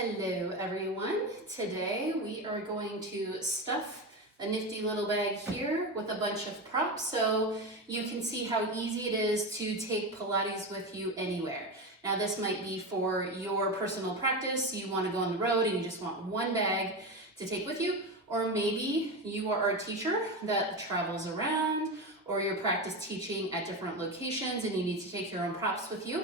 Hello everyone. Today we are going to stuff a nifty little bag here with a bunch of props so you can see how easy it is to take Pilates with you anywhere. Now this might be for your personal practice, you want to go on the road and you just want one bag to take with you, or maybe you are a teacher that travels around, or you're practice teaching at different locations and you need to take your own props with you.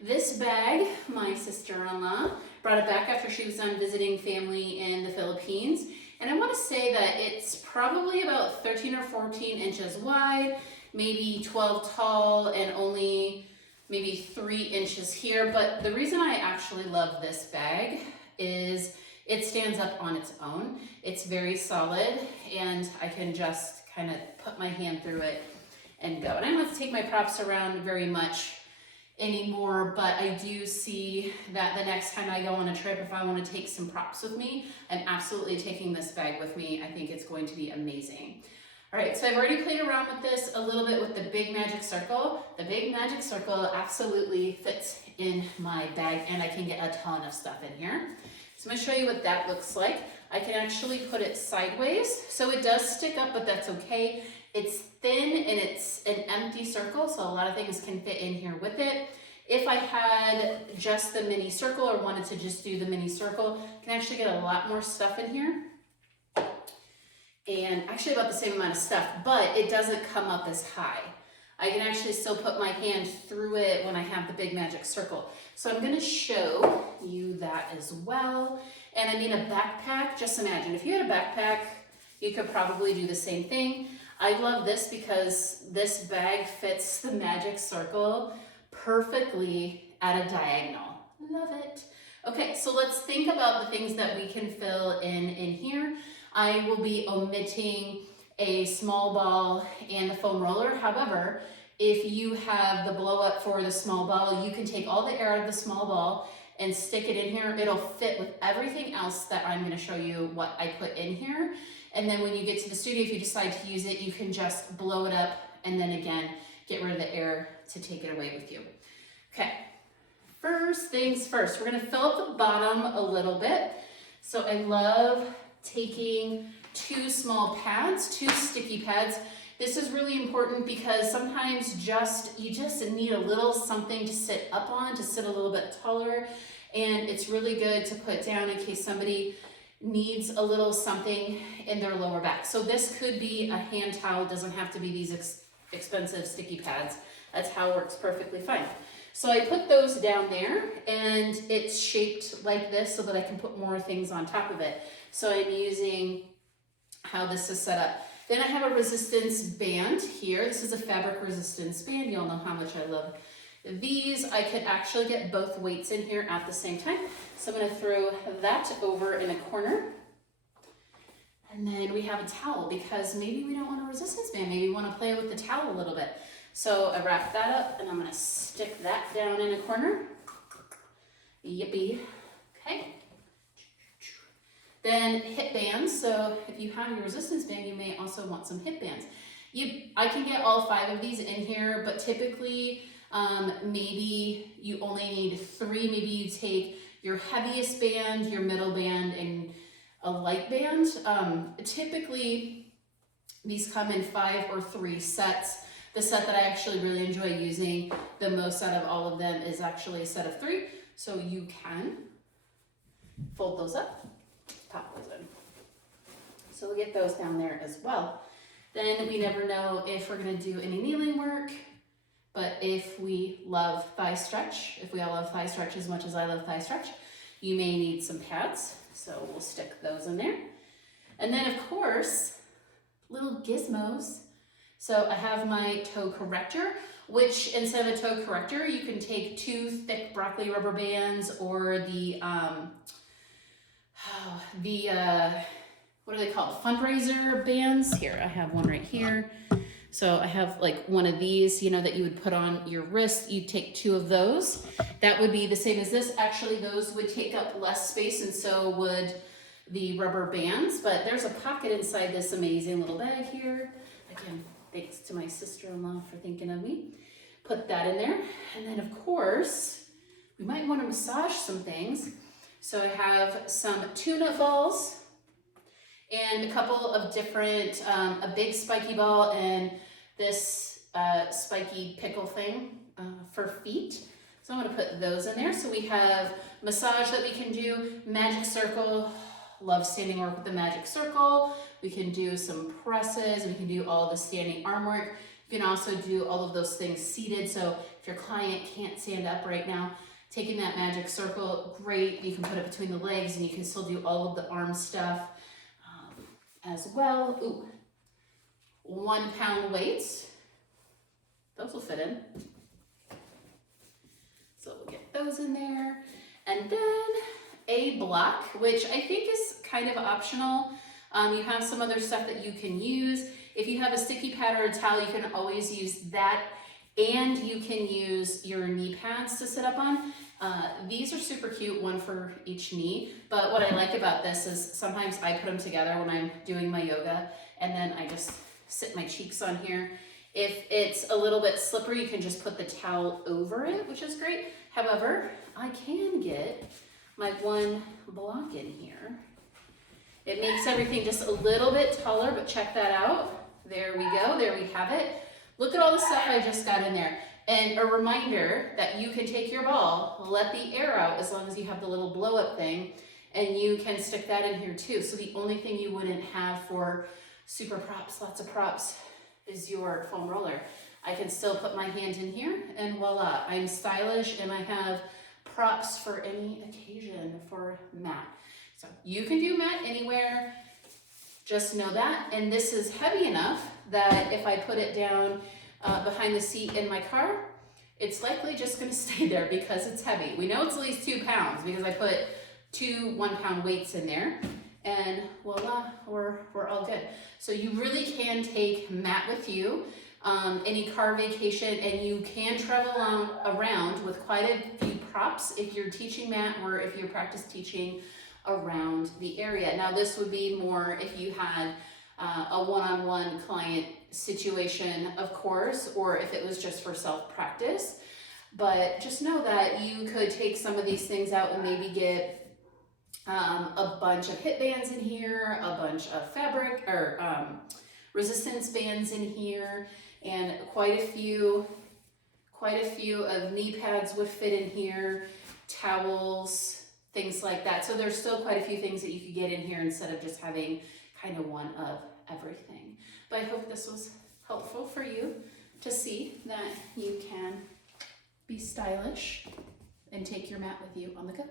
This bag, my sister-in-law brought it back after she was done visiting family in the Philippines. And I want to say that it's probably about 13 or 14 inches wide, maybe 12 tall, and only maybe 3 inches here. But the reason I actually love this bag is it stands up on its own. It's very solid, and I can just kind of put my hand through it and go. And I don't have to take my props around very much anymore, but I do see that the next time I go on a trip, if I want to take some props with me, I'm absolutely taking this bag with me. I think it's going to be amazing. All right, so I've already played around with this a little bit with the big magic circle. The big magic circle absolutely fits in my bag, and I can get a ton of stuff in here. So I'm going to show you what that looks like. I can actually put it sideways, so it does stick up, but that's okay. It's thin and it's an empty circle, so a lot of things can fit in here with it. If I had just the mini circle or wanted to just do the mini circle, I can actually get a lot more stuff in here. And actually about the same amount of stuff, but it doesn't come up as high. I can actually still put my hand through it when I have the big magic circle. So I'm gonna show you that as well. And I mean a backpack, just imagine, if you had a backpack, you could probably do the same thing. I love this because this bag fits the magic circle perfectly at a diagonal. Love it. Okay, so let's think about the things that we can fill in here. I will be omitting a small ball and the foam roller. However, if you have the blow up for the small ball, you can take all the air out of the small ball and stick it in here. It'll fit with everything else that I'm gonna show you what I put in here. And then when you get to the studio, if you decide to use it, you can just blow it up and then again, get rid of the air to take it away with you. Okay, first things first, we're gonna fill up the bottom a little bit. So I love taking 2 small pads, 2 sticky pads. This is really important because sometimes you just need a little something to sit up on, to sit a little bit taller. And it's really good to put down in case somebody needs a little something in their lower back. So this could be a hand towel, doesn't have to be these expensive sticky pads. That's how it works perfectly fine. So I put those down there and it's shaped like this so that I can put more things on top of it. So I'm using how this is set up. Then I have a resistance band here. This is a fabric resistance band. You all know how much I love these. I could actually get both weights in here at the same time. So I'm gonna throw that over in a corner. And then we have a towel because maybe we don't want a resistance band. Maybe we wanna play with the towel a little bit. So I wrap that up and I'm gonna stick that down in a corner. Yippee, okay. Then hip bands, so if you have your resistance band, you may also want some hip bands. I can get all 5 of these in here, but typically maybe you only need 3. Maybe you take your heaviest band, your middle band, and a light band. Typically, these come in 5 or 3 sets. The set that I actually really enjoy using the most out of all of them is actually a set of 3. So you can fold those up, pop those in. So we'll get those down there as well. Then we never know if we're gonna do any kneeling work, but if we love thigh stretch, if we all love thigh stretch as much as I love thigh stretch, you may need some pads. So we'll stick those in there. And then of course, little gizmos. So I have my toe corrector, which instead of a toe corrector, you can take 2 thick broccoli rubber bands or the what are they called? Fundraiser bands. Here, I have one right here. So I have like one of these, you know, that you would put on your wrist. You take 2 of those. That would be the same as this. Actually, those would take up less space and so would the rubber bands, but there's a pocket inside this amazing little bag here. Again, thanks to my sister-in-law for thinking of me. Put that in there. And then of course, we might want to massage some things. So I have some tuna balls and a couple of different, a big spiky ball and this spiky pickle thing for feet. So I'm gonna put those in there. So we have massage that we can do, magic circle, love standing work with the magic circle. We can do some presses, we can do all the standing arm work. You can also do all of those things seated. So if your client can't stand up right now, taking that magic circle, great. You can put it between the legs and you can still do all of the arm stuff as well. Ooh, 1 pound weights. Those will fit in. So we'll get those in there. And then a block, which I think is kind of optional. You have some other stuff that you can use. If you have a sticky pad or a towel, you can always use that. And you can use your knee pads to sit up on. These are super cute, one for each knee. But what I like about this is sometimes I put them together when I'm doing my yoga, and then I just sit my cheeks on here. If it's a little bit slippery, you can just put the towel over it, which is great. However, I can get my one block in here. It makes everything just a little bit taller, but check that out. There we go, there we have it. Look at all the stuff I just got in there. And a reminder that you can take your ball, let the air out as long as you have the little blow up thing, and you can stick that in here too. So the only thing you wouldn't have for super props, lots of props, is your foam roller. I can still put my hand in here and voila, I'm stylish and I have props for any occasion for mat. So you can do mat anywhere, just know that. And this is heavy enough that if I put it down behind the seat in my car, it's likely just gonna stay there because it's heavy. We know it's at least 2 pounds because I put 2 1 pound weights in there. And voila, we're all good. So you really can take mat with you, any car vacation, and you can travel around with quite a few props if you're teaching mat or if you're practice teaching around the area. Now this would be more if you had a one-on-one client situation, of course, or if it was just for self-practice. But just know that you could take some of these things out and maybe get a bunch of hip bands in here, a bunch of fabric or resistance bands in here, and quite a few of knee pads would fit in here, towels, things like that. So there's still quite a few things that you could get in here instead of just having kind of one of everything. But I hope this was helpful for you to see that you can be stylish and take your mat with you on the go.